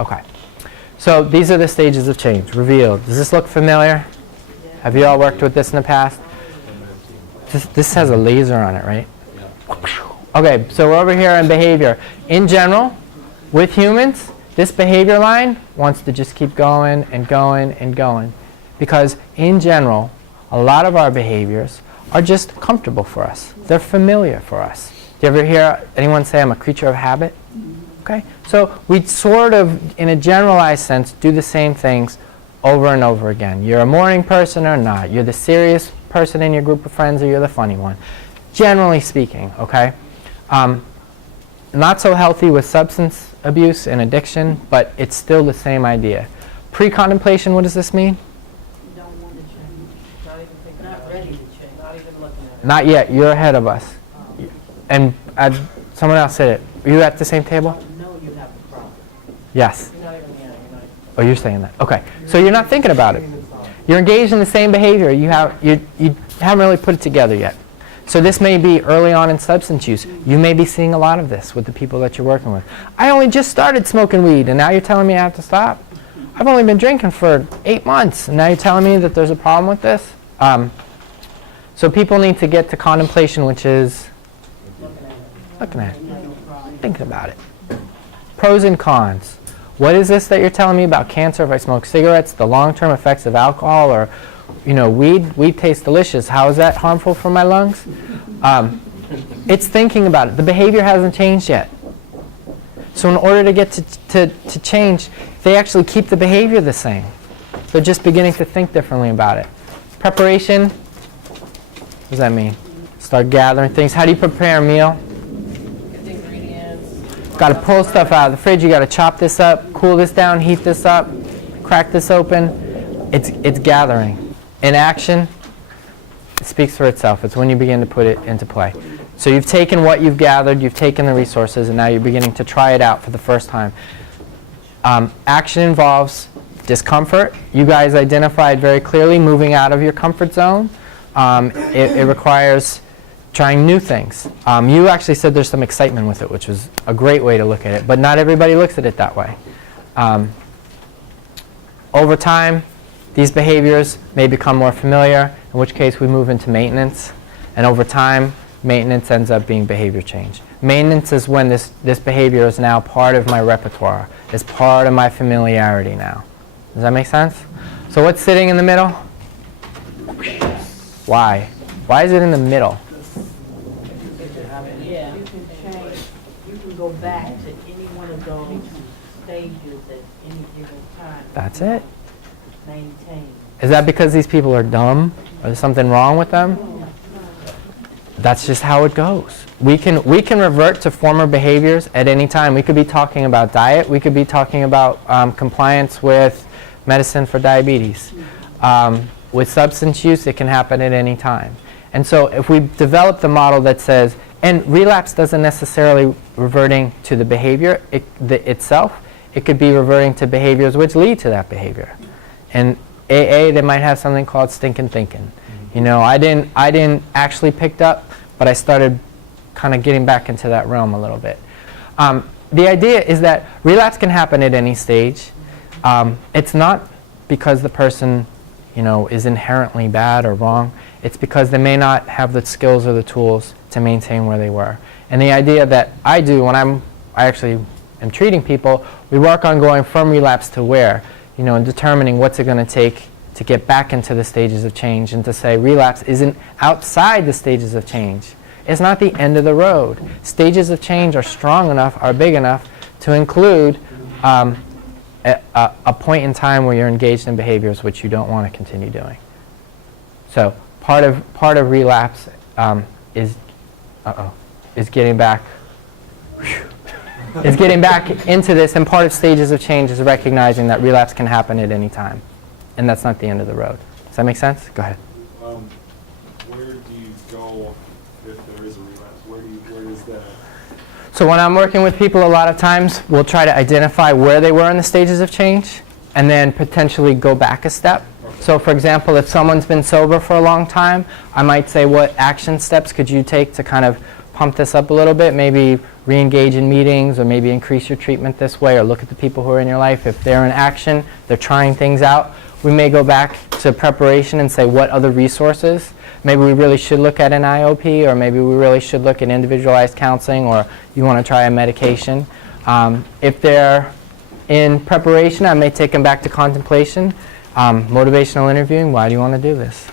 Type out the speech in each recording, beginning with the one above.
Okay. So these are the stages of change. Revealed. Does this look familiar? Have you all worked with this in the past? This has a laser on it, right? Okay, so we're over here in behavior. In general, with humans, this behavior line wants to just keep going and going and going. Because in general, a lot of our behaviors are just comfortable for us. They're familiar for us. Do you ever hear anyone say, I'm a creature of habit? Okay, so we sort of, in a generalized sense, do the same things over and over again. You're a morning person or not. You're the serious person in your group of friends or you're the funny one. Generally speaking, okay? Not so healthy with substance abuse and addiction, but it's still the same idea. Pre-contemplation, what does this mean? You don't want to change. Not even thinking, not ready to change. Not even looking at it. Not yet. You're ahead of us. And someone else said it. Are you at the same table? No, you have the problem. Yes. You're not even, yeah, you're not. Oh, you're saying that. Okay. So you're not thinking about it. You're engaged in the same behavior. You haven't really put it together yet. So this may be early on in substance use. You may be seeing a lot of this with the people that you're working with. I only just started smoking weed, and now you're telling me I have to stop? I've only been drinking for 8 months, and now you're telling me that there's a problem with this? So people need to get to contemplation, which is looking at it, thinking about it. Pros and cons. What is this that you're telling me about cancer if I smoke cigarettes, the long-term effects of alcohol, or weed? Weed tastes delicious. How is that harmful for my lungs? It's thinking about it. The behavior hasn't changed yet. So in order to get to change, they actually keep the behavior the same. They're just beginning to think differently about it. Preparation, what does that mean? Start gathering things. How do you prepare a meal? Get the ingredients. Got to pull stuff out of the fridge. You got to chop this up, cool this down, heat this up, crack this open. It's gathering. In action, it speaks for itself. It's when you begin to put it into play. So you've taken what you've gathered, you've taken the resources, and now you're beginning to try it out for the first time. Action involves discomfort. You guys identified very clearly moving out of your comfort zone. It requires trying new things. You actually said there's some excitement with it, which was a great way to look at it, but not everybody looks at it that way. Over time, these behaviors may become more familiar, in which case we move into maintenance, and over time, maintenance ends up being behavior change. Maintenance is when this behavior is now part of my repertoire, is part of my familiarity now. Does that make sense? So what's sitting in the middle? Why? Why is it in the middle? Yeah, you can change. You can go back to any one of those stages at any given time. That's it. Maintain. Is that because these people are dumb? Or there's something wrong with them? That's just how it goes. We can revert to former behaviors at any time. We could be talking about diet. We could be talking about compliance with medicine for diabetes. With substance use, it can happen at any time. And so if we develop the model that says, and relapse doesn't necessarily reverting to the behavior itself, it could be reverting to behaviors which lead to that behavior. In AA, they might have something called stinking thinking. I didn't actually pick up, but I started kind of getting back into that realm a little bit. The idea is that relapse can happen at any stage. It's not because the person, is inherently bad or wrong. It's because they may not have the skills or the tools to maintain where they were. And the idea that I do when I actually am treating people, we work on going from relapse to where, and determining what's it going to take to get back into the stages of change, and to say relapse isn't outside the stages of change. It's not the end of the road. Stages of change are strong enough, are big enough to include a point in time where you're engaged in behaviors which you don't want to continue doing. So part of relapse is getting back is getting back into this, and part of stages of change is recognizing that relapse can happen at any time. And that's not the end of the road. Does that make sense? Go ahead. Where do you go if there is a relapse? Where is that? So when I'm working with people, a lot of times we'll try to identify where they were in the stages of change and then potentially go back a step. Okay. So for example, if someone's been sober for a long time, I might say, what action steps could you take to kind of pump this up a little bit, maybe re-engage in meetings, or maybe increase your treatment this way, or look at the people who are in your life. If they're in action, they're trying things out, we may go back to preparation and say, what other resources? Maybe we really should look at an IOP, or maybe we really should look at individualized counseling, or you want to try a medication. If they're in preparation, I may take them back to contemplation. Motivational interviewing, why do you want to do this?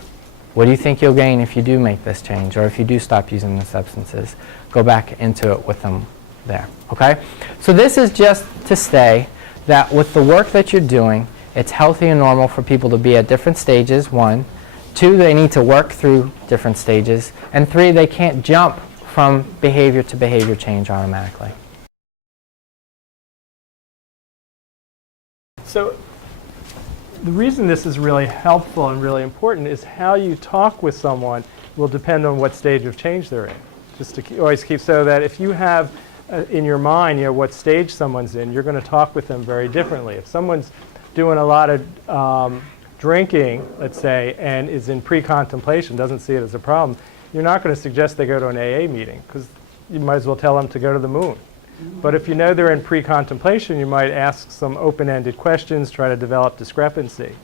What do you think you'll gain if you do make this change, or if you do stop using the substances? Go back into it with them there, okay? So this is just to say that with the work that you're doing, it's healthy and normal for people to be at different stages, 1. 2, they need to work through different stages. And 3, they can't jump from behavior to behavior change automatically. So the reason this is really helpful and really important is how you talk with someone will depend on what stage of change they're in. Just to always keep so that if you have in your mind, what stage someone's in, you're going to talk with them very differently. If someone's doing a lot of drinking, let's say, and is in pre-contemplation, doesn't see it as a problem, you're not going to suggest they go to an AA meeting, because you might as well tell them to go to the moon. But if you know they're in pre-contemplation, you might ask some open-ended questions, try to develop discrepancy.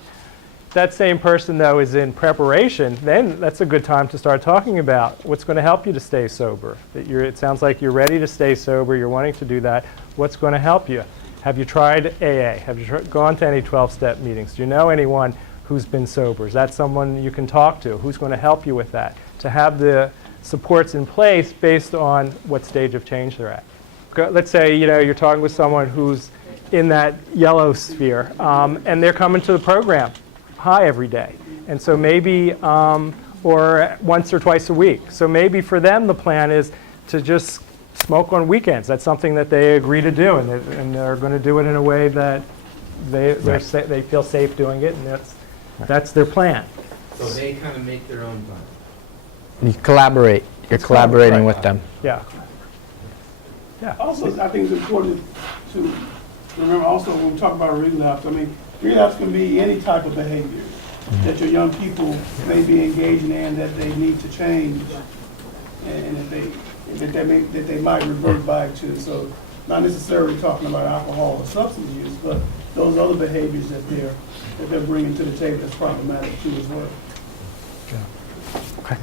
If that same person, though, is in preparation, then that's a good time to start talking about what's going to help you to stay sober. It sounds like you're ready to stay sober, you're wanting to do that. What's going to help you? Have you tried AA? Have you gone to any 12-step meetings? Do you know anyone who's been sober? Is that someone you can talk to? Who's going to help you with that? To have the supports in place based on what stage of change they're at. Let's say you're talking with someone who's in that yellow sphere, and they're coming to the program high every day, and so maybe or once or twice a week. So maybe for them the plan is to just smoke on weekends. That's something that they agree to do, and they're going to do it in a way that they feel safe doing it, and that's their plan. So they kind of make their own plan. You collaborate. You're collaborating with them. Yeah. Also, I think it's important to remember also when we talk about relapse, relapse can be any type of behavior that your young people may be engaging in that they need to change, and that they might revert back to. So not necessarily talking about alcohol or substance use, but those other behaviors that they're bringing to the table that's problematic too as well. Okay.